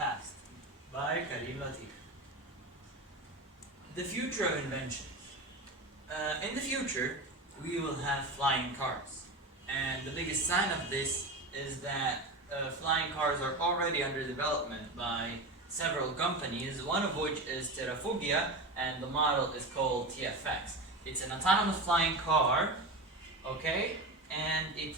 Past by Karim Latif. The future of inventions. In the future, we will have flying cars. And the biggest sign of this is that flying cars are already under development by several companies, one of which is Terrafugia, and the model is called TFX. It's an autonomous flying car, okay, and it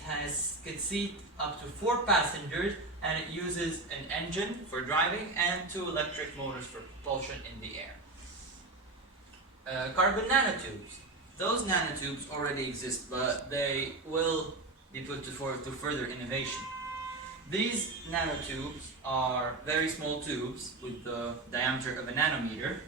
can seat up to 4 passengers, and it uses an engine for driving and 2 electric motors for propulsion in the air. Carbon nanotubes. Those nanotubes already exist, but they will be put to further innovation. These nanotubes are very small tubes with the diameter of a nanometer,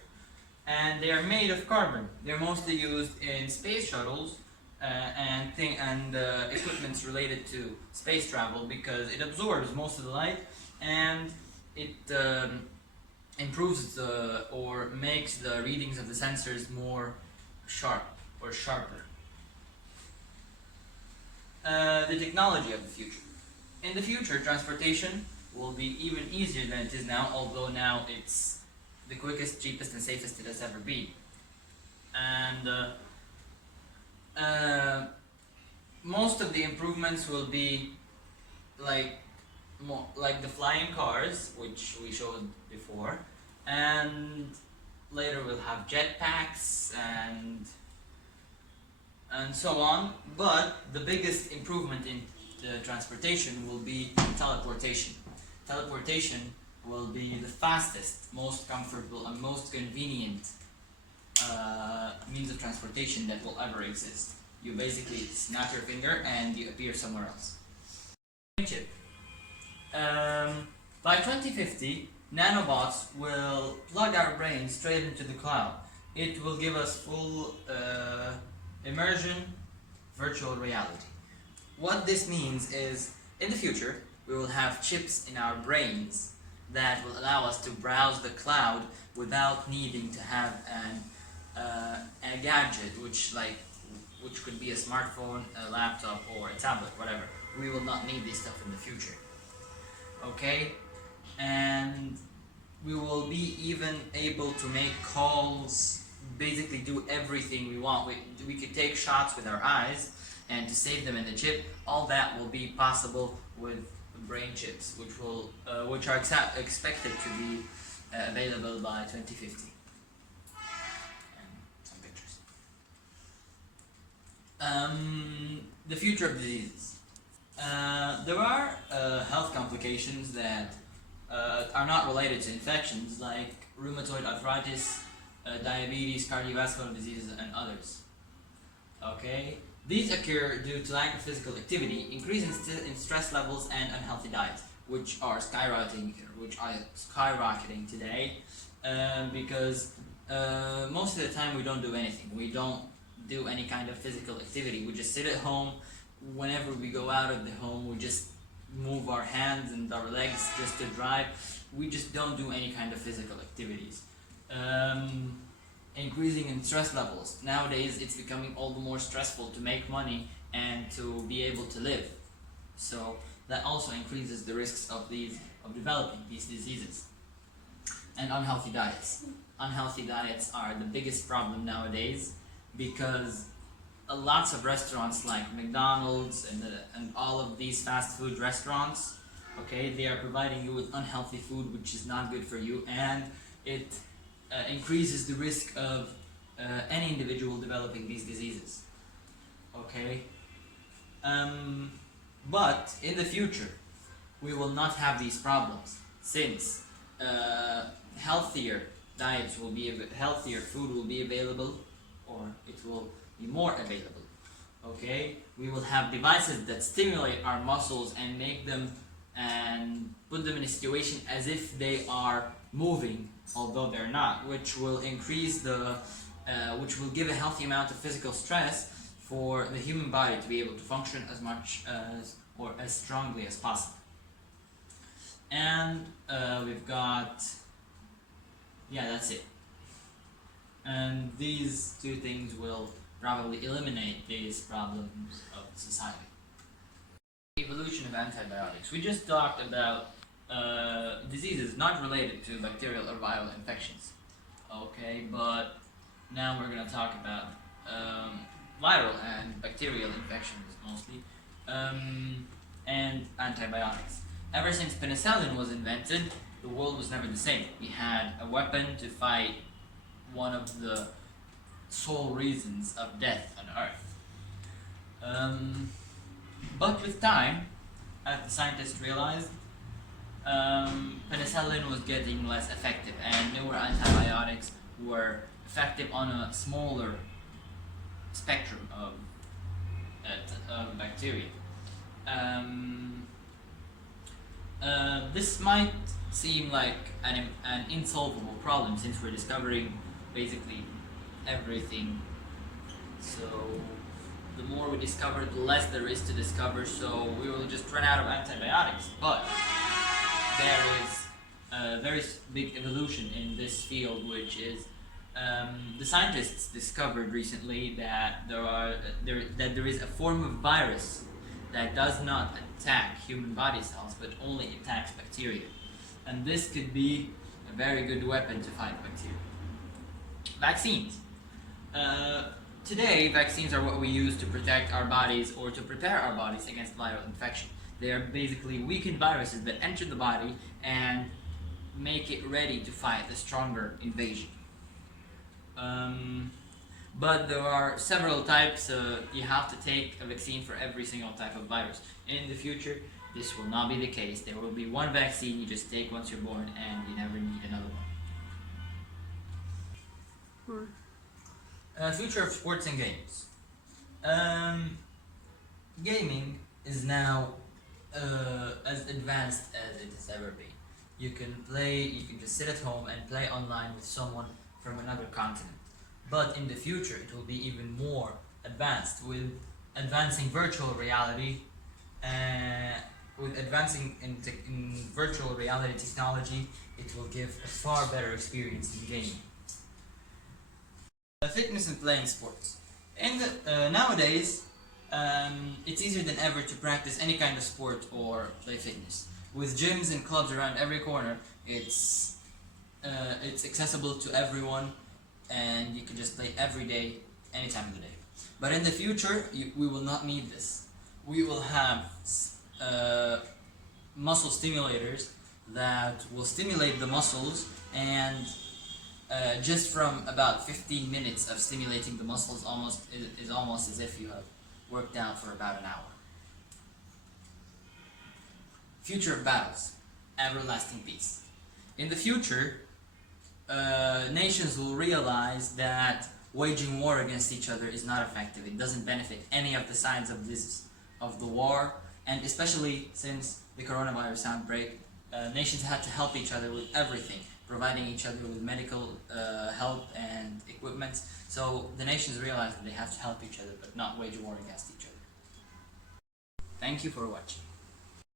and they are made of carbon. They're mostly used in space shuttles and equipments related to space travel because it absorbs most of the light and it improves or makes the readings of the sensors more sharp or sharper. The technology of the future. In the future, transportation will be even easier than it is now, although now it's the quickest, cheapest, and safest it has ever been. And most of the improvements will be like the flying cars, which we showed before, and later we'll have jetpacks and so on. But the biggest improvement in the transportation will be teleportation. Teleportation will be the fastest, most comfortable, and most convenient means of transportation that will ever exist. You basically snap your finger and you appear somewhere else. Chip. By 2050, nanobots will plug our brains straight into the cloud. It will give us full immersion virtual reality. What this means is, in the future, we will have chips in our brains that will allow us to browse the cloud without needing to have a gadget, which could be a smartphone, a laptop, or a tablet, whatever. We will not need this stuff in the future. Okay? And we will be even able to make calls, basically do everything we want. We could take shots with our eyes, and to save them in the chip, all that will be possible with brain chips, which are expected to be available by 2050. And some pictures. The future of diseases. There are health complications that are not related to infections, like rheumatoid arthritis, diabetes, cardiovascular diseases, and others. Okay? These occur due to lack of physical activity, increase in stress levels, and unhealthy diets, which are skyrocketing today, because most of the time we don't do anything. We don't do any kind of physical activity. We just sit at home. Whenever we go out of the home, we just move our hands and our legs just to drive. We just don't do any kind of physical activities. Increasing in stress levels. Nowadays, it's becoming all the more stressful to make money and to be able to live. So that also increases the risks of developing these diseases. And unhealthy diets. Unhealthy diets are the biggest problem nowadays because lots of restaurants like McDonald's and all of these fast food restaurants, okay, they are providing you with unhealthy food which is not good for you, and it increases the risk of any individual developing these diseases. Okay? But in the future, we will not have these problems since healthier diets will be healthier food will be available, or it will be more available. Okay? We will have devices that stimulate our muscles and make them and put them in a situation as if they are moving, although they're not, which will increase which will give a healthy amount of physical stress for the human body to be able to function as much as or as strongly as possible. And we've got, yeah, that's it. And these two things will probably eliminate these problems of society. Evolution of antibiotics. We just talked about diseases not related to bacterial or viral infections. Okay, but now we're gonna talk about viral and bacterial infections mostly, and antibiotics. Ever since penicillin was invented, the world was never the same. We had a weapon to fight one of the sole reasons of death on Earth. But with time, as the scientists realized, penicillin was getting less effective and newer antibiotics were effective on a smaller spectrum of bacteria. This might seem like an insolvable problem since we're discovering basically everything. So the more we discover, the less there is to discover, so we will just run out of antibiotics. But there is a very big evolution in this field, which is the scientists discovered recently that there is a form of virus that does not attack human body cells but only attacks bacteria, and this could be a very good weapon to fight bacteria. Vaccines. Today, vaccines are what we use to protect our bodies or to prepare our bodies against viral infection. They are basically weakened viruses that enter the body and make it ready to fight a stronger invasion. But there are several types. You have to take a vaccine for every single type of virus. In the future, this will not be the case. There will be one vaccine you just take once you're born and you never need another one. Future of sports and games. Gaming is now as advanced as it has ever been. You can just sit at home and play online with someone from another continent. But in the future, it will be even more advanced with advancing virtual reality. With advancing in virtual reality technology, it will give a far better experience in gaming. Fitness and playing sports. Nowadays, it's easier than ever to practice any kind of sport or play fitness. With gyms and clubs around every corner, it's accessible to everyone, and you can just play every day, any time of the day. But in the future, we will not need this. We will have muscle stimulators that will stimulate the muscles, and just from about 15 minutes of stimulating the muscles is almost as if you have worked out for about an hour. Future of battles, everlasting peace. In the future, nations will realize that waging war against each other is not effective. It doesn't benefit any of the sides of the war, and especially since the coronavirus outbreak, nations had to help each other with everything, providing each other with medical help and equipment. So the nations realize that they have to help each other but not wage war against each other. Thank you for watching.